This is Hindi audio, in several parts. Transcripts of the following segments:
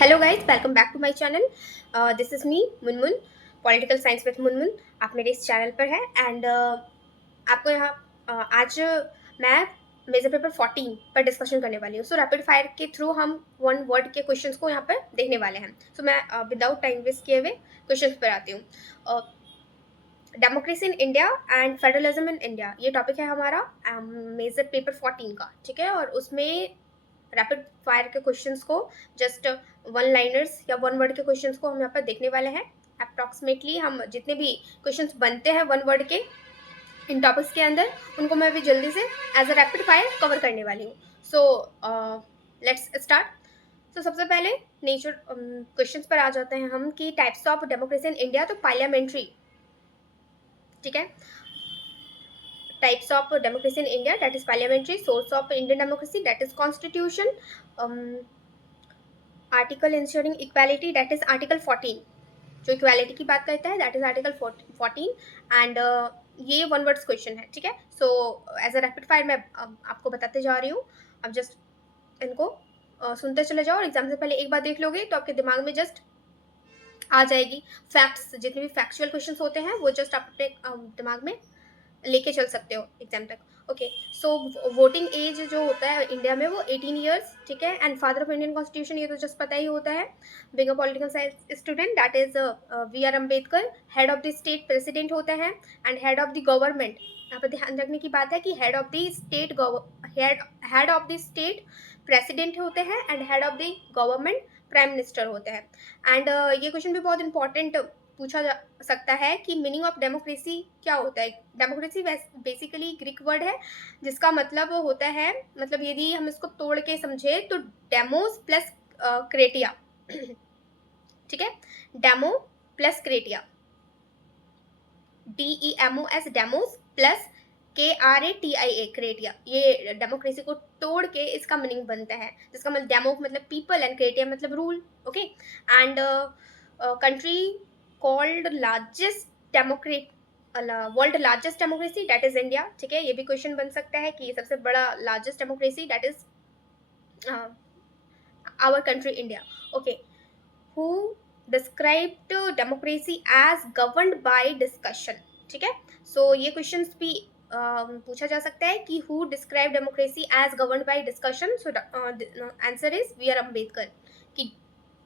Hello guys, welcome back to my channel. This is me Munmun, political science with Munmun. आप मेरे इस चैनल पर हैं एंड आपको यहाँ आज मैं मेजर पेपर 14 पर डिस्कशन करने वाली हूँ। सो रैपिड फायर के थ्रू हम वन वर्ड के क्वेश्चंस को यहाँ पर देखने वाले हैं। सो मैं विदाउट टाइम वेस्ट किए हुए क्वेश्चंस पर आती हूँ। Democracy in India and federalism in India, ये टॉपिक है हमारा मेजर पेपर 14 का, ठीक है। और उसमें रैपिड फायर के क्वेश्चंस को, जस्ट वन लाइनर्स या वन वर्ड के क्वेश्चंस को हम यहाँ पर देखने वाले हैं। अप्रॉक्सीमेटली हम जितने भी क्वेश्चंस बनते हैं वन वर्ड के इन टॉपिक्स के अंदर, उनको मैं भी जल्दी से as a rapid fire cover करने वाली हूँ। So let's start. तो सबसे पहले नेचर क्वेश्चंस पर आ जाते हैं हम कि types of democracy in India. तो पार्लियामेंट्री, ठीक है। Types of democracy in India, that is parliamentary. Source of Indian democracy, that is constitution. Article ensuring equality, that is article 14, जो इक्वालिटी की बात करता है, दैट इज आर्टिकल 14। एंड ये वन वर्ड्स क्वेश्चन है, ठीक है। So as a rapid fire मैं आपको बताते जा रही हूँ। अब जस्ट इनको सुनते चले जाओ और एग्जाम से पहले एक बार देख लोगे तो आपके दिमाग में जस्ट आ जाएगी। फैक्ट्स, जितने भी फैक्चुअल क्वेश्चन होते हैं वो जस्ट आप अपने दिमाग में लेके चल सकते हो एग्जाम तक। ओके, सो वोटिंग एज जो होता है इंडिया में वो 18 ईयर्स, ठीक है। And father of Indian constitution, ये तो जस्ट पता ही होता है। Being a political science student, that is B R Ambedkar. Head of the state president होते हैं and head of the government, यहाँ पर ध्यान रखने की बात है कि head of the state head of the state president होते हैं and head of the government prime minister होते हैं। एंड ये क्वेश्चन भी बहुत इंपॉर्टेंट पूछा जा सकता है कि मीनिंग ऑफ डेमोक्रेसी क्या होता है। डेमोक्रेसी बेसिकली ग्रीक वर्ड है जिसका मतलब होता है, मतलब यदि हम इसको तोड़ के समझे तो डेमोस प्लस क्रेटिया, ठीक है। डेमो प्लस क्रेटिया, DEMOS, डेमोस प्लस KRATIA, क्रेटिया। ये डेमोक्रेसी को तोड़ के इसका मीनिंग बनता है, जिसका मतलब डेमो मतलब पीपल एंड क्रेटिया मतलब rule. Okay, and country called largest Democrat world largest democracy, that is India, ठीक है। ये भी क्वेश्चन बन सकता है कि सबसे बड़ा largest democracy, that is our country India. Okay, who described democracy as governed by discussion, ठीक है। सो ये क्वेश्चंस भी पूछा जा सकता है कि who describe democracy as governed by discussion. So answer is B R Ambedkar, कि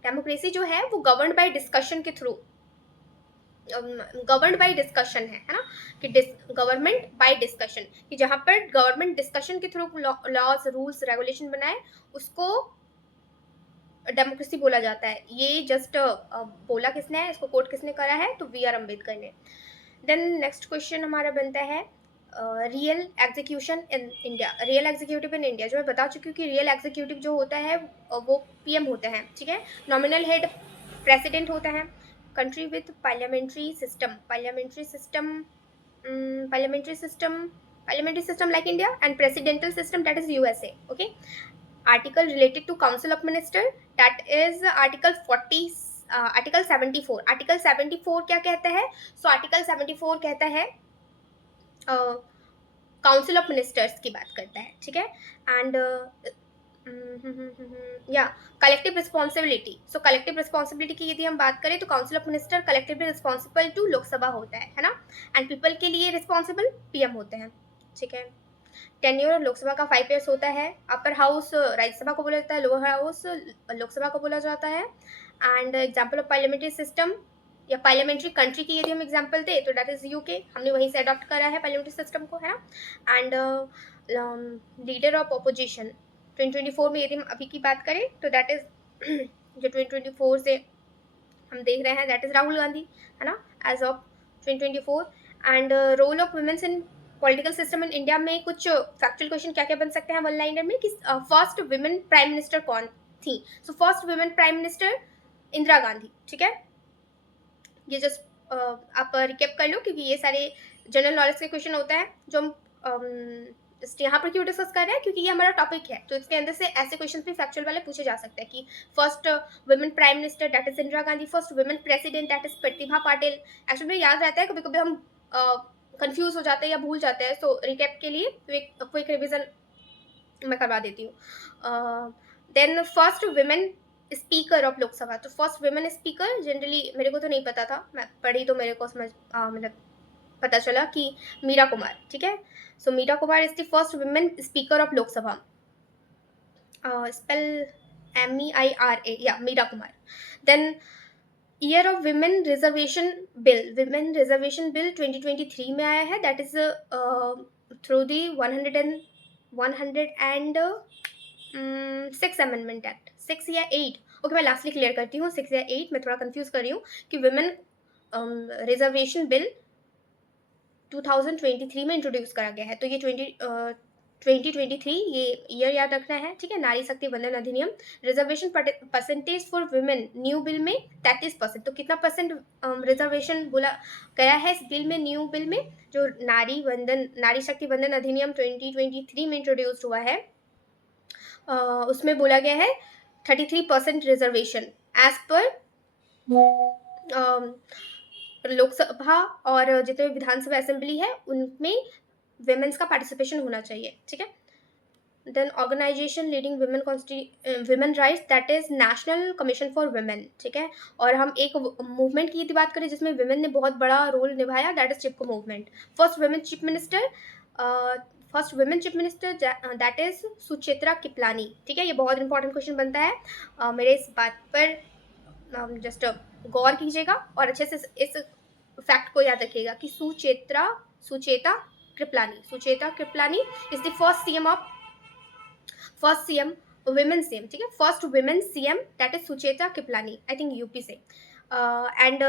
डेमोक्रेसी जो है वो गवर्न्ड बाय डिस्कशन के थ्रू, गवर्नड बाय डिस्कशन है ना, कि गवर्नमेंट बाय डिस्कशन, कि जहाँ पर गवर्नमेंट डिस्कशन के थ्रू लॉज रूल्स रेगुलेशन बनाए उसको डेमोक्रेसी बोला जाता है। ये जस्ट बोला किसने है, इसको कोट किसने करा है, तो वी आर अम्बेडकर ने। देन नेक्स्ट क्वेश्चन हमारा बनता है real execution in India. Real executive in India, जो मैं बता चुकी हूँ कि रियल एग्जीक्यूटिव जो होता है वो पीएम होते हैं, ठीक है। नॉमिनल हेड प्रेसिडेंट होता है। Country with parliamentary system, parliamentary system like India, and presidential system, that is USA. Okay, article related to council of minister, that is article 40, article 74। article 74 क्या कहता है? So article 74 कहता है काउंसिल ऑफ मिनिस्टर्स की बात करता है, ठीक है। एंड या collective responsibility. So collective responsibility की यदि हम बात करें तो council of minister collectively responsible to Lok Sabha होता है ना, एंड पीपल के लिए रिस्पॉन्सिबल पीएम होते हैं, ठीक है। टेन्योर लोकसभा का 5 ईयर्स होता है। अपर हाउस राज्यसभा को बोला जाता है, लोअर हाउस लोकसभा को बोला जाता है। And example of parliamentary system या पार्लियामेंट्री कंट्री की यदि हम एग्जाम्पल दे तो दैट इज यूके, हमने वहीं से अडॉप्ट करा है पार्लियामेंट्री सिस्टम को, है ना। एंड लीडर ऑफ अपोजिशन 2024 में यदि हम अभी की बात करें तो दैट इज जो 2024 से हम देख रहे हैं दैट इज राहुल गांधी, है ना, as of 2024। And role of womens in political system in India में कुछ फैक्चुअल क्वेश्चन क्या क्या बन सकते हैं वन लाइनर में, कि फर्स्ट वुमेन प्राइम मिनिस्टर कौन थी। So first women prime minister Indira Gandhi, ठीक है। ये जस्ट आप रिकेप कर लो क्योंकि ये सारे जनरल नॉलेज के क्वेश्चन होता है जो हम यहाँ पर क्यों डिस्कस कर रहे हैं, क्योंकि ये हमारा टॉपिक है। तो इसके अंदर से ऐसे क्वेश्चन भी फैक्चुअल वाले पूछे जा सकते हैं कि first women prime minister that is Indira Gandhi, first women president that is Pratibha Patil. Actually में याद रहता है, कभी कभी हम कंफ्यूज हो जाते हैं या भूल जाते हैं। सो रिकेप के लिए क्विक रिविजन मैं करवा देती हूँ। Then first women speaker of Lok Sabha, तो फर्स्ट वुमेन स्पीकर जनरली मेरे को तो नहीं पता था, मैं पढ़ी तो मेरे को समझ मतलब पता चला कि मीरा कुमार, ठीक है। So Meira Kumar is the first women speaker of Lok Sabha, spell MEIRA, या Meira Kumar. Then year of women reservation bill, women reservation bill 2023 में आया है, that is through the 106 amendment act, 6 या 8, ओके मैं लास्टली क्लियर करती हूँ, 6 या 8, मैं थोड़ा कंफ्यूज कर रही हूँ कि विमेन रिजर्वेशन बिल 2023 में इंट्रोड्यूस करा गया है, तो ये 2023 ये ईयर याद रखना है, ठीक है। नारी शक्ति वंदन अधिनियम, reservation percentage for women new bill में 33%, तो कितना परसेंट रिजर्वेशन बोला गया है इस बिल में, न्यू बिल में, जो नारी शक्ति वंदन अधिनियम 2023 में इंट्रोड्यूस हुआ है, उसमें बोला गया है 33% रिजर्वेशन एज पर लोकसभा और जितने भी विधानसभा असेंबली है उनमें विमेन्स का पार्टिसिपेशन होना चाहिए, ठीक है। Then organisation leading women rights, that is national commission for women, ठीक है। और हम एक मूवमेंट की यदि बात करें जिसमें विमेन ने बहुत बड़ा रोल निभाया, that is Chipko movement. First women chief minister that is Sucheta Kripalani, ठीक है। ये बहुत इंपॉर्टेंट क्वेश्चन बनता है, मेरे इस बात पर जस्ट गौर कीजिएगा और अच्छे से इस फैक्ट को याद रखिएगा कि Sucheta Kripalani is the first CM women CM, ठीक है, first women CM, that is Sucheta Kripalani, I think UP से। And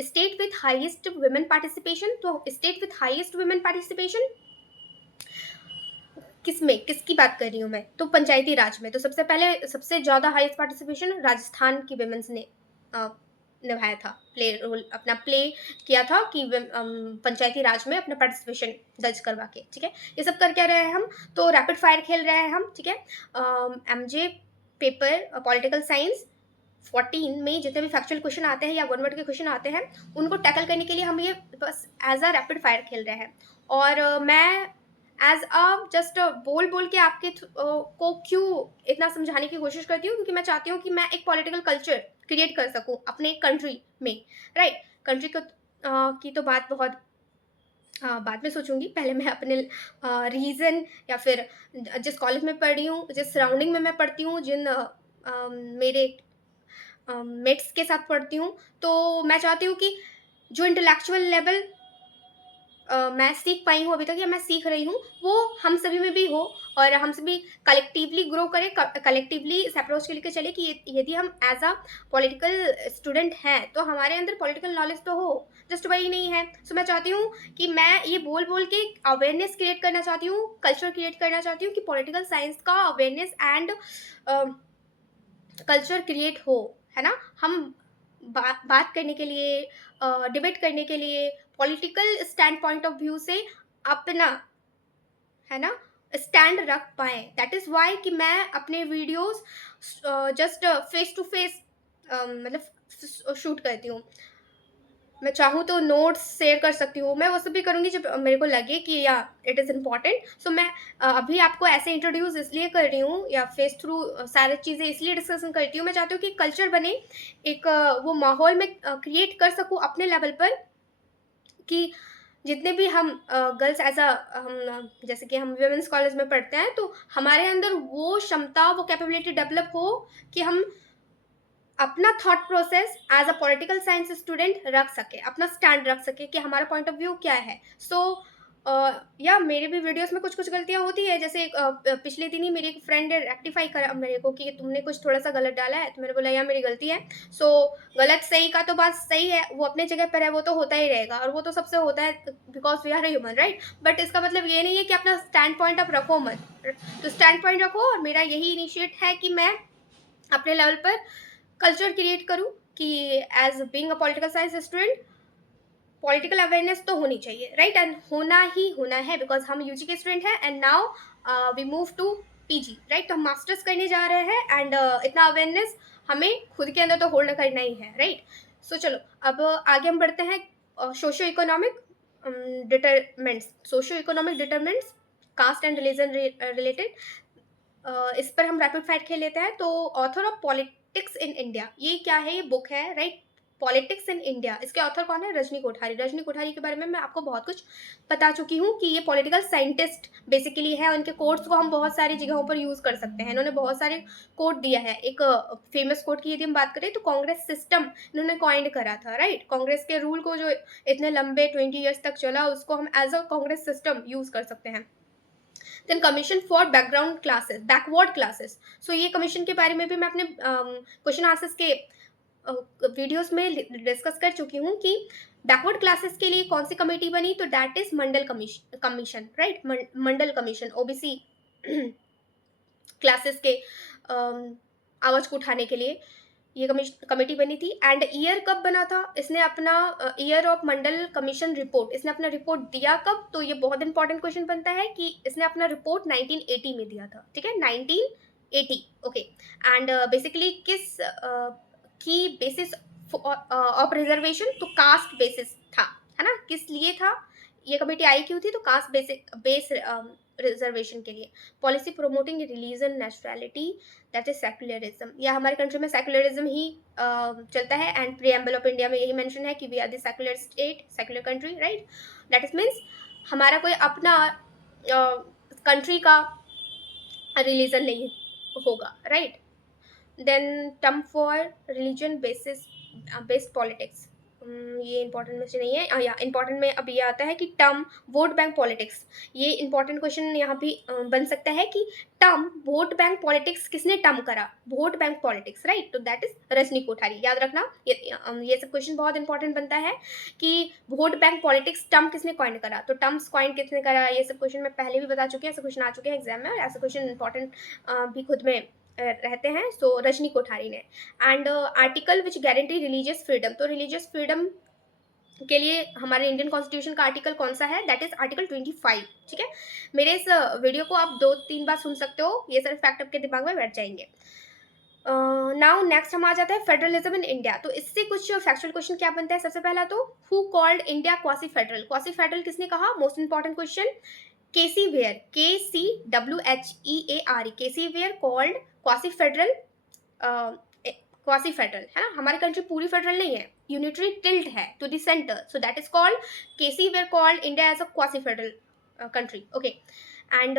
state with highest women participation, तो state with highest women participation किसकी बात कर रही हूँ मैं, तो पंचायती राज में, तो सबसे पहले सबसे ज़्यादा हाईएस्ट पार्टिसिपेशन राजस्थान की विमेन्स ने निभाया था, प्ले किया था कि पंचायती राज में अपना पार्टिसिपेशन दर्ज करवा के, ठीक है। ये सब कर क्या रहे हैं हम, तो रैपिड फायर खेल रहे हैं हम, ठीक है। MJ पेपर पॉलिटिकल साइंस 14 में जितने भी फैक्चुअल क्वेश्चन आते हैं या वन वर्ड के क्वेश्चन आते हैं उनको टैकल करने के लिए हम ये बस एज अ रैपिड फायर खेल रहे हैं। और मैं एज अ जस्ट बोल के आपके को क्यों इतना समझाने की कोशिश करती हूँ, क्योंकि मैं चाहती हूँ कि मैं एक पॉलिटिकल कल्चर क्रिएट कर सकूँ अपने कंट्री में, राइट। कंट्री को की तो बात बहुत बाद में सोचूंगी, पहले मैं अपने रीज़न या फिर जिस कॉलेज में पढ़ रही हूँ, जिस सराउंडिंग में मैं पढ़ती हूँ, जिन मेरे मेट्स के साथ पढ़ती हूँ, तो मैं चाहती हूँ कि जो इंटेलेक्चुअल लेवल मैं सीख पाई हूँ अभी तक या मैं सीख रही हूँ वो हम सभी में भी हो और हम सभी कलेक्टिवली ग्रो करें, कलेक्टिवली इस अप्रोच के लेकर चले कि यदि हम एज अ पॉलिटिकल स्टूडेंट हैं तो हमारे अंदर पॉलिटिकल नॉलेज तो हो, जस्ट वही नहीं है। सो मैं चाहती हूँ कि मैं ये बोल के अवेयरनेस क्रिएट करना चाहती हूँ, कल्चर क्रिएट करना चाहती हूँ कि पॉलिटिकल साइंस का अवेयरनेस एंड कल्चर क्रिएट हो, है ना। हम बात करने के लिए, डिबेट करने के लिए political stand point of view से अपना, है ना, स्टैंड रख पाए। दैट इज़ वाई कि मैं अपने videos just face to face मतलब शूट करती हूँ। मैं चाहूँ तो नोट्स शेयर कर सकती हूँ, मैं वो सब भी करूँगी जब मेरे को लगे कि या इट इज़ इम्पॉर्टेंट। सो मैं अभी आपको ऐसे इंट्रोड्यूस इसलिए कर रही हूँ या फेस थ्रू सारी चीज़ें इसलिए डिस्कशन करती हूँ, मैं चाहती हूँ कि कल्चर बने, एक वो माहौल में क्रिएट कर सकूँ अपने लेवल पर कि जितने भी हम गर्ल्स एज अ हम जैसे कि हम वुमेंस कॉलेज में पढ़ते हैं तो हमारे अंदर वो क्षमता, वो कैपेबिलिटी डेवलप हो कि हम अपना thought process as a political science student रख सके, अपना स्टैंड रख सके कि हमारा पॉइंट ऑफ व्यू क्या है। सो या मेरे भी वीडियोस में कुछ गलतियां होती है, जैसे पिछले दिन ही मेरी एक फ्रेंड ने रेक्टिफाई करा मेरे को कि तुमने कुछ थोड़ा सा गलत डाला है, तो मैंने बोला यार मेरी गलती है। सो गलत सही का तो बात सही है, वो अपने जगह पर है, वो तो होता ही रहेगा और वो तो सबसे होता है because we are human, right. But इसका मतलब ये नहीं है कि अपना स्टैंड पॉइंट आप रखो मत, तो स्टैंड पॉइंट रखो। और मेरा यही इनिशिएट है कि मैं अपने लेवल पर कल्चर क्रिएट करूँ कि as being a political science student political awareness तो होनी चाहिए, राइट। एंड होना है बिकॉज हम यूजी के स्टूडेंट हैं and now we move to PG, right. तो हम मास्टर्स करने जा रहे हैं एंड इतना अवेयरनेस हमें खुद के अंदर तो होल्ड करना ही है, राइट। सो चलो अब आगे हम बढ़ते हैं socio economic determinants caste and religion related. इस पर हम रैपिड फायर खेल लेते हैं। तो author of politics in India, ये क्या है, ये बुक है, राइट, पॉलिटिक्स इन इंडिया। इसके ऑथर कौन है, रजनी कोठारी। रजनी कोठारी के बारे में मैं आपको बहुत कुछ बता चुकी हूँ कि ये पॉलिटिकल साइंटिस्ट बेसिकली है। उनके कोट्स को हम बहुत सारी जगहों पर यूज़ कर सकते हैं। इन्होंने बहुत सारे कोट दिया है। एक फेमस कोट की यदि हम बात करें तो कांग्रेस सिस्टम इन्होंने कॉइंड करा था, राइट। कांग्रेस के रूल को जो इतने लंबे 20 ईयर्स तक चला, उसको हम as a congress system use कर सकते हैं। Then commission for background classes, backward classes. So ये कमीशन के बारे में भी मैं अपने क्वेश्चन आंसर्स के वीडियोस में डिस्कस कर चुकी हूँ कि बैकवर्ड क्लासेस के लिए कौन सी कमेटी बनी, तो that is Mandal commission, right, Mandal commission. OBC classes के आवाज को उठाने के लिए ये कमेटी बनी थी। एंड ईयर कब बना था, इसने अपना year of Mandal commission report, इसने अपना रिपोर्ट दिया कब, तो ये बहुत इंपॉर्टेंट क्वेश्चन बनता है कि इसने अपना रिपोर्ट 1980 में दिया था, ठीक है, 1980, ओके। एंड बेसिकली किस की बेसिस ऑफ रिजर्वेशन, तो कास्ट बेसिस था, है ना। किस लिए था, ये कमेटी आई क्यों थी, तो कास्ट बेस रिजर्वेशन के लिए। Policy promoting religion naturality, that is secularism. या हमारे कंट्री में सेक्युलरिज्म ही चलता है। एंड प्रीएम्बल ऑफ इंडिया में यही मेंशन है कि we are the secular state, secular country, right. That is means हमारा कोई अपना कंट्री का रिलीजन नहीं होगा, right. Then term for religion based politics, ये इंपॉर्टेंट में से नहीं है, या इंपॉर्टेंट में अब ये आता है कि टर्म वोट बैंक पॉलिटिक्स। ये इंपॉर्टेंट क्वेश्चन यहाँ भी बन सकता है कि टर्म वोट बैंक पॉलिटिक्स किसने टर्म करा, वोट बैंक पॉलिटिक्स, राइट, तो दैट इज रजनी कोठारी। याद रखना, ये सब क्वेश्चन बहुत इंपॉर्टेंट बनता है कि वोट बैंक पॉलिटिक्स टर्म किसने कॉइन करा, तो टर्म्स कॉइन किसने करा, ये सब क्वेश्चन मैं पहले भी बता चुकी हूँ। ऐसे क्वेश्चन आ चुके हैं एग्जाम में, और ऐसे क्वेश्चन इंपॉर्टेंट भी खुद में रहते हैं। सो रजनी कोठारी ने। And article which guarantee religious freedom, तो रिलीजियस फ्रीडम के लिए हमारे इंडियन कॉन्स्टिट्यूशन का आर्टिकल कौन सा है, दैट इज आर्टिकल 25, ठीक है। मेरे इस वीडियो को आप 2-3 बार सुन सकते हो, ये सारे फैक्ट आपके दिमाग में बैठ जाएंगे। नाउ नेक्स्ट हम आ जाता है फेडरलिज्म इन इंडिया। तो इससे कुछ फैक्चुअल क्वेश्चन क्या बनता है, सबसे पहला तो who called India quasi federal, quasi federal किसने कहा, most important question. K C Wheare, KCWHEARE, K C Wheare called quasi federal, quasi federal, है ना। हमारी कंट्री पूरी फेडरल नहीं है, यूनिटरी टिल्ट है to the centre, so that is called K C Wheare called India as a quasi federal country, okay. And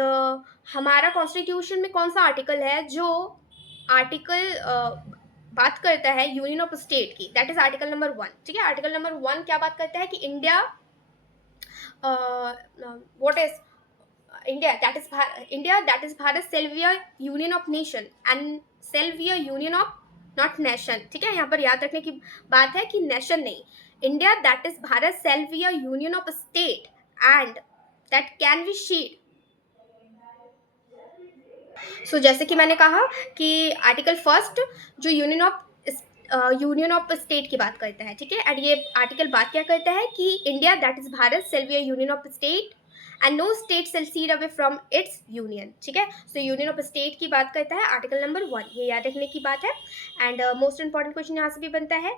हमारा कॉन्स्टिट्यूशन में कौन सा आर्टिकल है जो आर्टिकल बात करता है यूनियन ऑफ स्टेट की, दैट इज आर्टिकल नंबर 1, ठीक है। आर्टिकल नंबर 1 क्या बात करता है कि India what is India, that is Bharat shall be a union of nation and shall be a union of not nation, ठीक है। यहाँ पर याद रखने की बात है कि नेशन नहीं, India that is Bharat shall be a union of state and that can be shared। सो जैसे कि मैंने कहा कि आर्टिकल फर्स्ट जो यूनियन ऑफ स्टेट की बात करता है, ठीक है। एंड ये आर्टिकल बात क्या करता है कि India that is Bharat shall be a union of state and no state shall cede away from its union, ठीक है। सो यूनियन ऑफ स्टेट की बात करता है आर्टिकल नंबर 1, ये याद रखने की बात है। एंड मोस्ट इंपॉर्टेंट क्वेश्चन यहाँ से भी बनता है।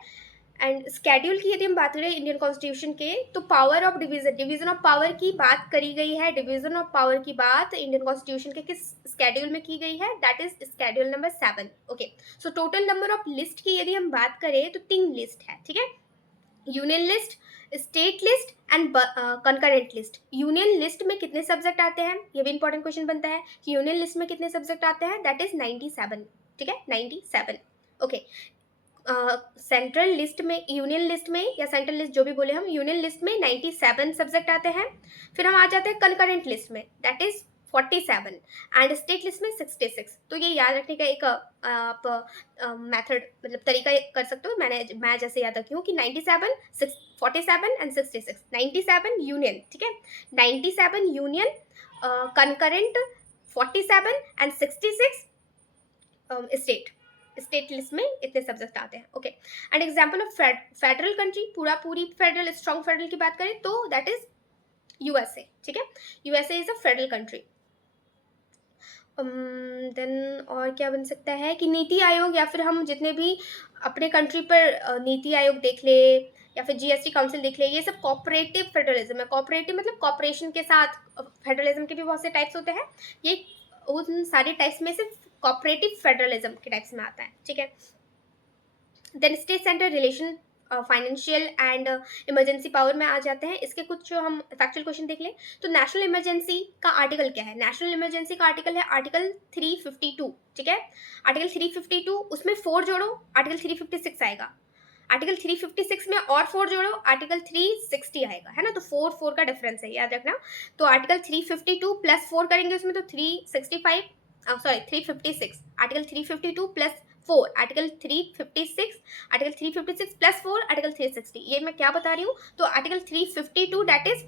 एंड स्केड्यूल की यदि हम बात करें इंडियन कॉन्स्टिट्यूशन के, तो power of division of power की बात करी गई है। डिवीजन ऑफ पावर की बात इंडियन कॉन्स्टिट्यूशन के किस स्केड्यूल में की गई है, that is schedule number 7, okay. So total number of list की यदि हम बात करें तो 3 लिस्ट है, ठीक है। Union list, state list and concurrent list. Union list में कितने सब्जेक्ट आते हैं, ये भी इंपॉर्टेंट क्वेश्चन बनता है कि यूनियन लिस्ट में कितने सब्जेक्ट आते हैं, दैट इज 97, ठीक है, 97, ओके। सेंट्रल लिस्ट में, यूनियन लिस्ट में या सेंट्रल लिस्ट जो भी बोले हम, यूनियन लिस्ट में 97 सब्जेक्ट आते हैं। फिर हम आ जाते हैं कंकरेंट लिस्ट में, that is 47 and state list में 66। तो ये याद रखने का एक आप मेथड मतलब तरीका कर सकते हो। मैं जैसे याद रखी हूँ कि 97, 47 एंड 66, 97 यूनियन, ठीक है, 97 union, concurrent 47 and 66 state list में इतने सब्जेक्ट आते हैं, okay. And example of federal country, पूरी फेडरल, स्ट्रॉन्ग फेडरल की बात करें तो दैट इज यूएसए, ठीक है। USA is a federal country. Then और क्या बन सकता है कि नीति आयोग, या फिर हम जितने भी अपने कंट्री पर नीति आयोग देख ले या फिर जीएसटी काउंसिल देख ले, ये सब कोऑपरेटिव फेडरलिज्म है। कोऑपरेटिव मतलब कॉपरेशन के साथ, फेडरलिज्म के भी बहुत से टाइप्स होते हैं, ये उन सारे टाइप्स में से कोऑपरेटिव फेडरलिज्म के टाइप्स में आता है, ठीक है। Then state centre relation, financial and emergency power में आ जाते हैं। इसके कुछ हम फैक्चुअल क्वेश्चन देख लें। तो नेशनल इमरजेंसी का आर्टिकल क्या है? नेशनल इमरजेंसी का आर्टिकल है आर्टिकल 352, ठीक है। आर्टिकल 352, उसमें 4 जोड़ो, आर्टिकल 356 आएगा। आर्टिकल 356 में और 4 जोड़ो, आर्टिकल 360 आएगा, है ना। तो 4 का डिफरेंस है, याद रखना। तो आर्टिकल 352 प्लस 4 करेंगे उसमें, तो 365, sorry 356, article 352 plus 4, article 356, article 356 plus 4, article 360। ये मैं क्या बता रही हूँ? तो article 352 that is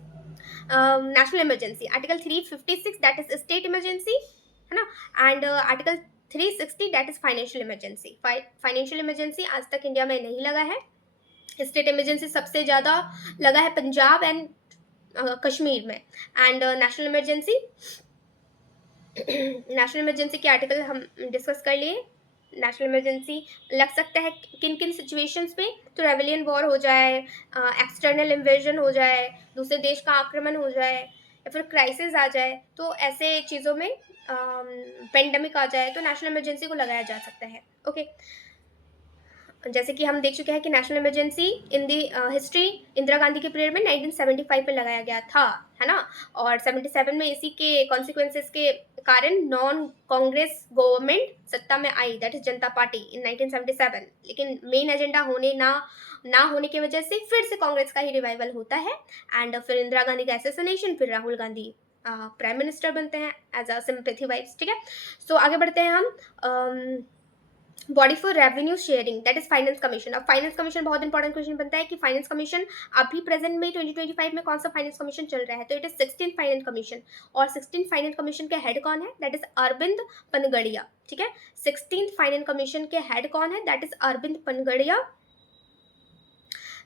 national emergency, article 356 that is state emergency, है ना। And article 360 that is financial emergency. Financial emergency आज तक इंडिया में नहीं लगा है। स्टेट इमरजेंसी सबसे ज़्यादा लगा है पंजाब एंड कश्मीर में। And national emergency, national emergency के आर्टिकल हम डिस्कस कर लिए। नेशनल इमरजेंसी लग सकता है किन किन सिचुएशंस में? तो रेवलियन वॉर हो जाए, एक्सटर्नल इन्वेजन हो जाए, दूसरे देश का आक्रमण हो जाए, या फिर क्राइसिस आ जाए, तो ऐसे चीज़ों में पेंडेमिक आ जाए तो नेशनल इमरजेंसी को लगाया जा सकता है। ओके, जैसे कि हम देख चुके हैं कि national emergency in the history Indira Gandhi के पीरियड में 1975 में लगाया गया था, है ना। और 77 में इसी के कॉन्सिक्वेंसेस के कारण नॉन कांग्रेस गवर्नमेंट सत्ता में आई, दैट इज जनता पार्टी इन 1977। लेकिन मेन एजेंडा ना होने की वजह से फिर से कांग्रेस का ही रिवाइवल होता है। एंड फिर इंदिरा गांधी का एसेसिनेशन, फिर राहुल गांधी प्राइम मिनिस्टर बनते हैं एज अ सिंपैथी वाइब्स, ठीक है। सो आगे बढ़ते हैं हम। Body for revenue sharing that is finance commission. अब फाइनेंस कमीशन बहुत इंपॉर्टेंट क्वेश्चन बनता है कि फाइनेंस कमीशन अभी प्रेजेंट में 2025 में कौन सा फाइनेंस कमीशन चल रहा है? तो it is 16th finance commission. और 16th फाइनेंस कमीशन के हेड कौन है? दैट इज अरविंद पनगड़िया, ठीक है। 16th फाइनेंस कमीशन के हेड कौन है? That is Arvind Panagariya.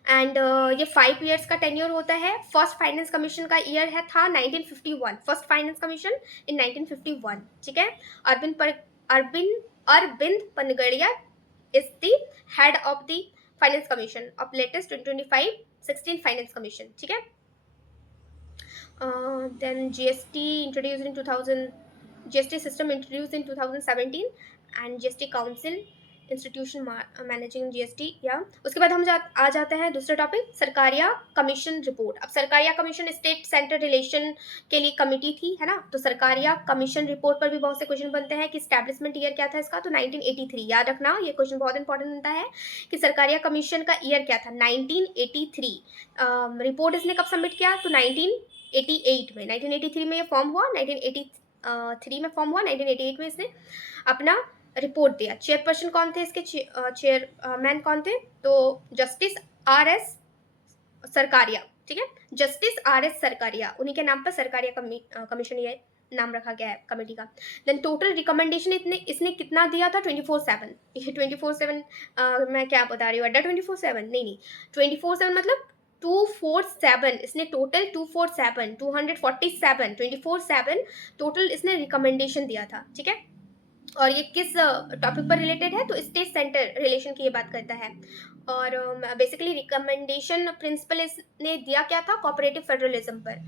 And ये 5 ईयर्स का टेन्योर होता है। फर्स्ट फाइनेंस कमीशन का ईयर है था 1951, फर्स्ट फाइनेंस कमीशन इन 1951, ठीक है। Arvind Panagariya is the head of the finance commission of latest 2025 16 finance commission, ठीक है। then GST introduced in 2000, GST system introduced in 2017 and GST council institution managing GST. या उसके बाद हम आ जाते हैं दूसरा टॉपिक, सरकारिया कमीशन रिपोर्ट। अब Sarkaria commission state centre relation के लिए कमिटी थी, है ना। तो सरकारिया कमीशन रिपोर्ट पर भी बहुत से क्वेश्चन बनते हैं कि स्टैब्लिशमेंट ईयर क्या था इसका? तो 1983, याद रखना ये क्वेश्चन बहुत इंपॉर्टेंट बनता है कि सरकारिया कमीशन का ईयर क्या था? 1983। रिपोर्ट इसने कब सबमिट किया? तो 1988 में, 1983 में ये फॉर्म हुआ, 1983 में फॉर्म हुआ, 1988 में इसने अपना रिपोर्ट दिया। चेयरपर्सन कौन थे इसके? चेयरमैन कौन थे? तो जस्टिस RS सरकारिया, ठीक है। जस्टिस RS सरकारिया, उन्हीं के नाम पर सरकारिया कमीशन ये नाम रखा गया है कमेटी का। देन टोटल रिकमेंडेशन इसने कितना दिया था? 24/7। ये 24/7 मैं क्या बता रही हूँ, अड्डा 24/7 नहीं, 24/7 मतलब 247। इसने टोटल 247 247 24/7 टोटल इसने रिकमेंडेशन दिया था, ठीक है। और ये किस टॉपिक पर रिलेटेड है? तो स्टेट सेंटर रिलेशन की ये बात करता है। और बेसिकली रिकमेंडेशन प्रिंसिपल इसने दिया क्या था? कोऑपरेटिव फेडरलिज्म पर।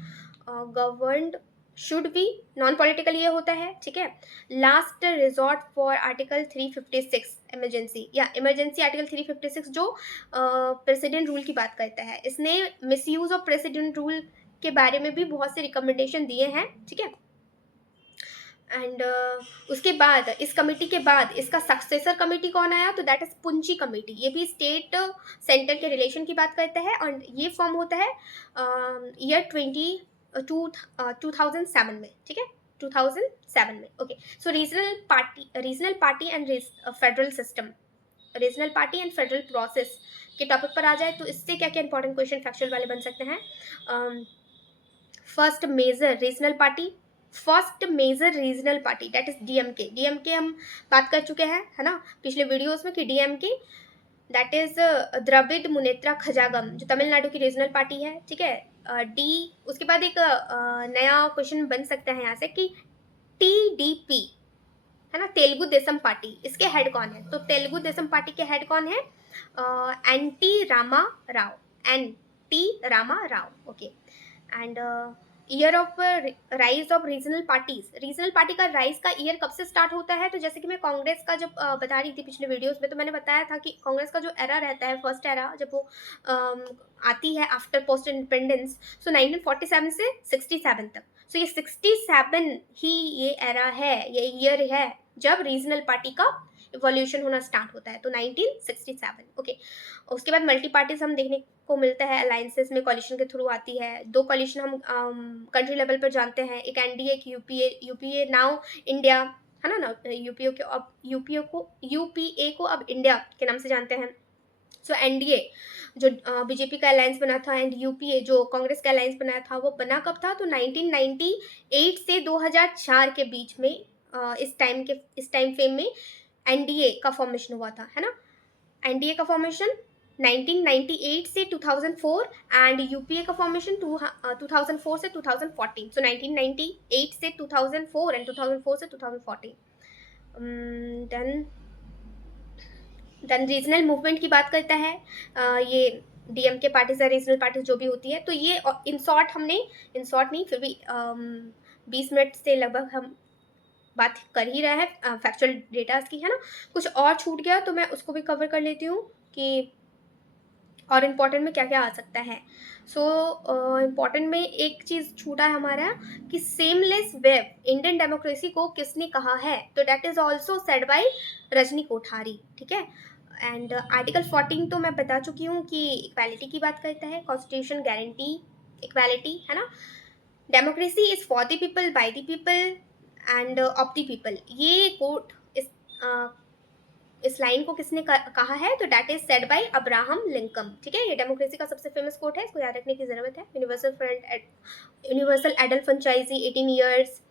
Governed should be non political ये होता है, ठीक है। Last resort for article 356 emergency, या इमरजेंसी आर्टिकल 356 जो प्रेसिडेंट रूल की बात करता है। इसने मिसयूज ऑफ प्रेसिडेंट रूल के बारे में भी बहुत से रिकमेंडेशन दिए हैं, ठीक है। एंड उसके बाद इस कमेटी के बाद इसका सक्सेसर कमेटी कौन आया? तो दैट इज पुंची कमेटी। ये भी स्टेट सेंटर के रिलेशन की बात करता है और ये फॉर्म होता है ईयर 2007 में, ठीक है, 2007 में। Okay, so regional party and federal system, regional party and federal process के टॉपिक पर आ जाए तो इससे क्या क्या इंपॉर्टेंट क्वेश्चन फैक्चुअल वाले बन सकते हैं? First major regional party, first major regional party that is DMK. DMK हम बात कर चुके हैं, है ना, पिछले वीडियोस में कि डीएमके दैट इज द्रविड़ मुनेत्रा खजागम जो तमिलनाडु की रीजनल पार्टी है, ठीक है। उसके बाद एक नया क्वेश्चन बन सकता है यहाँ से कि टीडीपी, है ना, तेलुगु देशम पार्टी, इसके हेड कौन है? तो तेलुगु देशम पार्टी के हेड कौन है? NT Rama Rao, NT Rama Rao. Okay, and year of rise of regional parties, regional party का राइज का ईयर कब से स्टार्ट होता है? तो जैसे कि मैं कांग्रेस का जब बता रही थी पिछले वीडियोस में, तो मैंने बताया था कि कांग्रेस का जो एरा रहता है, फर्स्ट एरा जब वो आती है आफ्टर पोस्ट इंडिपेंडेंस, सो 1947 से 67 तक, सो ये 67 ही ये एरा है, ये ईयर है जब रीजनल पार्टी का इवोल्यूशन होना स्टार्ट होता है, तो 1967। ओके, उसके बाद मल्टी पार्टीज हम देखने को मिलता है, अलायंसेस में कॉलिशन के थ्रू आती है। दो कॉलिशन हम कंट्री लेवल पर जानते हैं, एक एनडीए, एक यूपीए। यूपीए नाउ इंडिया, है ना यूपीए के अब यूपीए को अब इंडिया के नाम से जानते हैं। सो एनडीए जो बीजेपी का अलायंस बना था, एंड यूपीए जो कांग्रेस का अलायंस बनाया था, वो बना कब था? तो 1998 से 2004 के बीच में, इस टाइम फ्रेम में एनडीए का फॉर्मेशन हुआ था, है ना। एनडीए का फॉर्मेशन 1998 से 2004 एंड यूपीए का फॉर्मेशन 2004 से 2014, सो 1998 से 2004 एंड 2004 से 2014। देन रीजनल मूवमेंट की बात करता है, ये डीएमके पार्टीज या रीजनल पार्टीज जो भी होती है, तो ये इन शॉर्ट हमने, इन शॉर्ट नहीं फिर भी 20 मिनट से लगभग हम बात कर ही रहा है फैक्चुअल डेटास की, है ना। कुछ और छूट गया तो मैं उसको भी कवर कर लेती हूँ कि और इम्पॉर्टेंट में क्या क्या आ सकता है। सो इम्पॉर्टेंट में एक चीज़ छूटा है हमारा कि सेमलेस वेब इंडियन डेमोक्रेसी को किसने कहा है? तो that is also said bye Rajni Kothari, ठीक है। एंड आर्टिकल 14 तो मैं बता चुकी हूँ कि इक्वालिटी की बात करता है, कॉन्स्टिट्यूशन गारंटी इक्वालिटी, है ना। Democracy is for the people, by the people end of the people, ये कोट इस लाइन को किसने कहा है? तो that is said bye Abraham Lincoln, ठीक है। ये डेमोक्रेसी का सबसे फेमस कोट है, इसको याद रखने की जरूरत है। Universal adult franchise 18 years.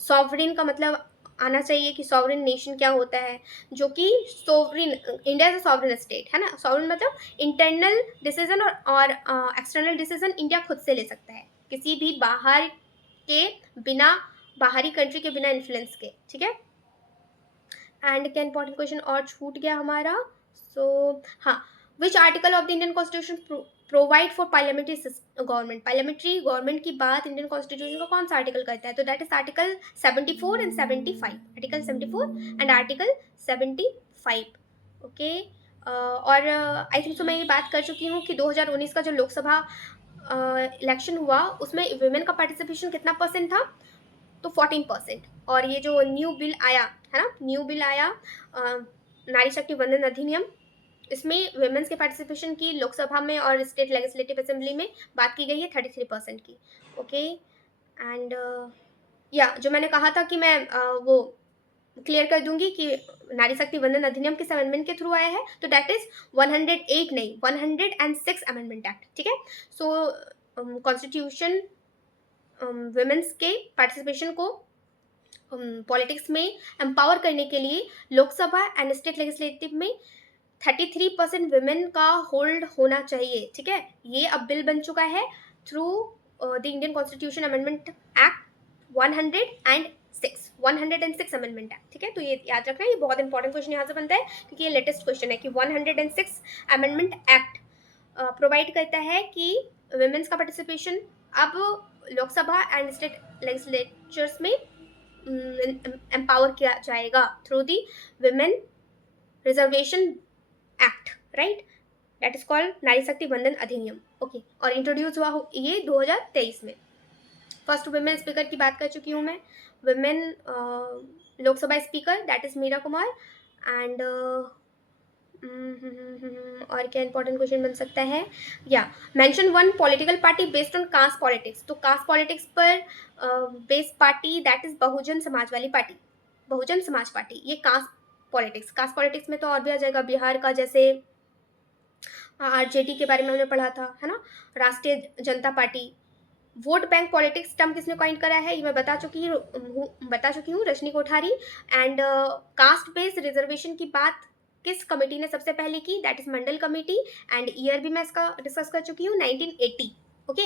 Sovereign का मतलब आना चाहिए कि सॉवरिन नेशन क्या होता है, जो कि sovereign, India is a sovereign state, है ना। सॉवरिन मतलब इंटरनल डिसीजन और एक्सटर्नल डिसीजन इंडिया खुद से ले सकता है, किसी भी बाहर के बिना, बाहरी कंट्री के बिना इन्फ्लुएंस के, ठीक है। एंड क्या इंपॉर्टेंट क्वेश्चन और छूट गया हमारा? सो हाँ, which article of the Indian constitution provide for parliamentary government? Parliamentary government की बात इंडियन कॉन्स्टिट्यूशन का कौन सा आर्टिकल करता है? तो that is article 74 and 75, article 74 and article 75। Okay, और आई थिंक तो मैं ये बात कर चुकी हूँ कि 2019 का जो लोकसभा इलेक्शन हुआ, उसमें वुमेन का पार्टिसिपेशन कितना परसेंट था? तो 14%। और ये जो न्यू बिल आया, है ना, न्यू बिल आया नारी शक्ति वंदन अधिनियम, इसमें वुमेन्स के पार्टिसिपेशन की लोकसभा में और स्टेट लेजिस्लेटिव असेंबली में बात की गई है 33% की। ओके, एंड या जो मैंने कहा था कि मैं वो क्लियर कर दूंगी कि नारी शक्ति वंदन अधिनियम किस अमेंडमेंट के थ्रू आया है, तो दैट इज 108 नहीं 106 अमेंडमेंट एक्ट, ठीक है। सो कॉन्स्टिट्यूशन वुमेन्स के पार्टिसिपेशन को पॉलिटिक्स में एम्पावर करने के लिए लोकसभा एंड स्टेट लेजिस्लेटिव में 33% वुमेन का होल्ड होना चाहिए, ठीक है। ये अब बिल बन चुका है through the Indian constitution amendment act 106 amendment act, ठीक है। तो ये याद रखना, ये बहुत इंपॉर्टेंट क्वेश्चन यहाँ से बनता है क्योंकि ये लेटेस्ट क्वेश्चन है कि 106 अमेंडमेंट एक्ट प्रोवाइड करता है कि वुमेन्स का पार्टिसिपेशन अब लोकसभा एंड स्टेट लेजिस्लेचर्स में एम्पावर किया जाएगा through the women reservation act, right, that is called नारी शक्ति वंदन अधिनियम। ओके, और इंट्रोड्यूस हुआ ये 2023 में। फर्स्ट वुमेन स्पीकर की बात कर चुकी हूँ मैं, women Lok Sabha speaker that is Meera Kumar. And और क्या इंपॉर्टेंट क्वेश्चन बन सकता है? या mention one political party based on caste politics. तो कास्ट पॉलिटिक्स पर based party that is Bahujan Samaj वाली पार्टी, बहुजन समाज पार्टी। ये कास्ट पॉलिटिक्स में तो और भी आ जाएगा, बिहार का जैसे आरजेडी के बारे में हमने पढ़ा था, है ना, Rashtriya Janata party. Vote bank politics term किसने कॉइन करा है? ये मैं बता चुकी हूँ Rajni Kothari. And caste based reservation की बात किस कमेटी ने सबसे पहले की? That is Mandal committee. And year भी मैं इसका डिस्कस कर चुकी हूँ, 1980। Okay,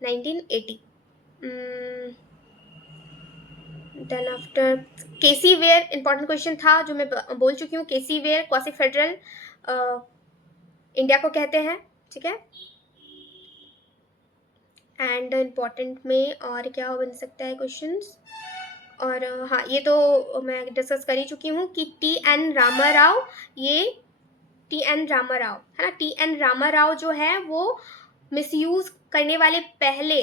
1980। Then after KC Wheare, important question था जो मैं बोल चुकी हूँ। KC Wheare quasi federal India को कहते हैं, ठीक है। एंड इम्पॉर्टेंट में और क्या बन सकता है क्वेश्चंस। और हाँ, ये तो मैं डिस्कस कर ही चुकी हूँ कि टी.एन. रामाराव, ये टी.एन. रामाराव है ना, टी.एन. रामाराव जो है वो मिसयूज करने वाले पहले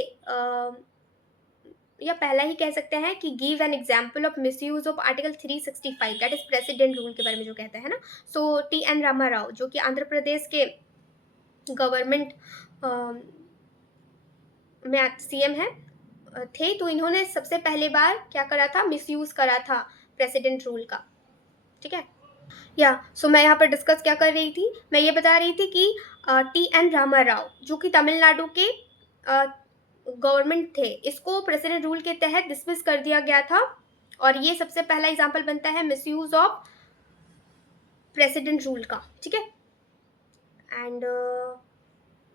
या पहला ही कह सकते हैं कि give an example of misuse of article 365, that is president rule के बारे में जो कहता है ना। सो टी.एन. रामाराव जो कि आंध्र प्रदेश के गवर्नमेंट में सीएम है थे, तो इन्होंने सबसे पहले बार क्या करा था, मिसयूज करा था प्रेसिडेंट रूल का। ठीक है, या सो मैं यहाँ पर डिस्कस क्या कर रही थी, मैं ये बता रही थी कि टी.एन. रामाराव जो कि तमिलनाडु के गवर्नमेंट थे, इसको प्रेसिडेंट रूल के तहत डिसमिस कर दिया गया था, और ये सबसे पहला एग्जाम्पल बनता है मिसयूज ऑफ प्रेसिडेंट रूल का। ठीक है, एंड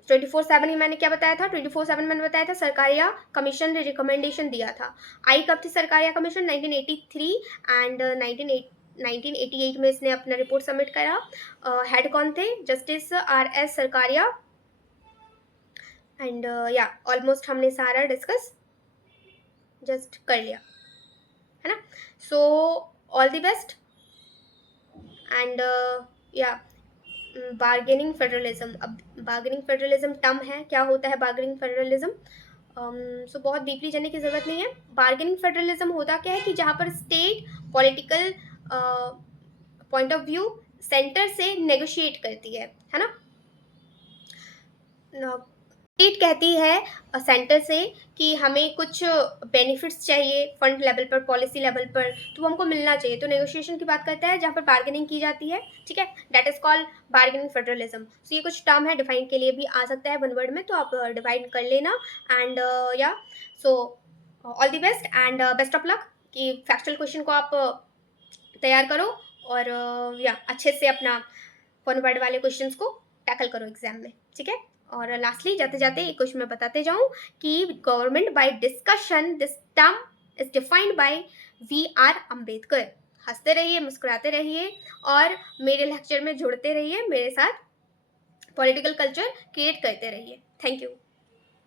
24/7 ही मैंने क्या बताया था, 24/7 मैंने बताया था सरकारिया कमीशन ने रिकमेंडेशन दिया था। आई कब थी सरकारिया कमीशन, 1983, एंड 1988 में इसने अपना रिपोर्ट सबमिट करा। हेड कौन थे, जस्टिस R.S. सरकारिया। एंड या ऑलमोस्ट हमने सारा डिस्कस जस्ट कर लिया है ना। So all the best and या बार्गेनिंग फेडरलिज्म। अब बार्गेनिंग फेडरलिज्म टर्म है, क्या होता है बार्गेनिंग फेडरलिज्म। सो बहुत डीपली जानने की ज़रूरत नहीं है। बार्गेनिंग फेडरलिज्म होता क्या है कि जहाँ पर state political point of view centre से नेगोशिएट करती है ना। स्टेट कहती है सेंटर से कि हमें कुछ बेनिफिट्स चाहिए फंड लेवल पर, पॉलिसी लेवल पर, तो वो हमको मिलना चाहिए, तो नेगोशिएशन की बात करता है जहाँ पर बार्गेनिंग की जाती है। ठीक है, that is called bargaining federalism. So ये कुछ टर्म है, डिफाइन के लिए भी आ सकता है वन वर्ड में, तो आप डिफाइन कर लेना। एंड या so all the best and best of luck कि फैक्चुअल क्वेश्चन को आप तैयार करो, और या अच्छे से अपना वन वर्ड वाले क्वेश्चंस को टैकल करो एग्जाम में। ठीक है, और लास्टली जाते जाते एक क्वेश्चन मैं बताते जाऊं कि government by discussion this term is defined by V.R. Ambedkar. हंसते रहिए, मुस्कुराते रहिए, और मेरे लेक्चर में जुड़ते रहिए, मेरे साथ पॉलिटिकल कल्चर क्रिएट करते रहिए। Thank you.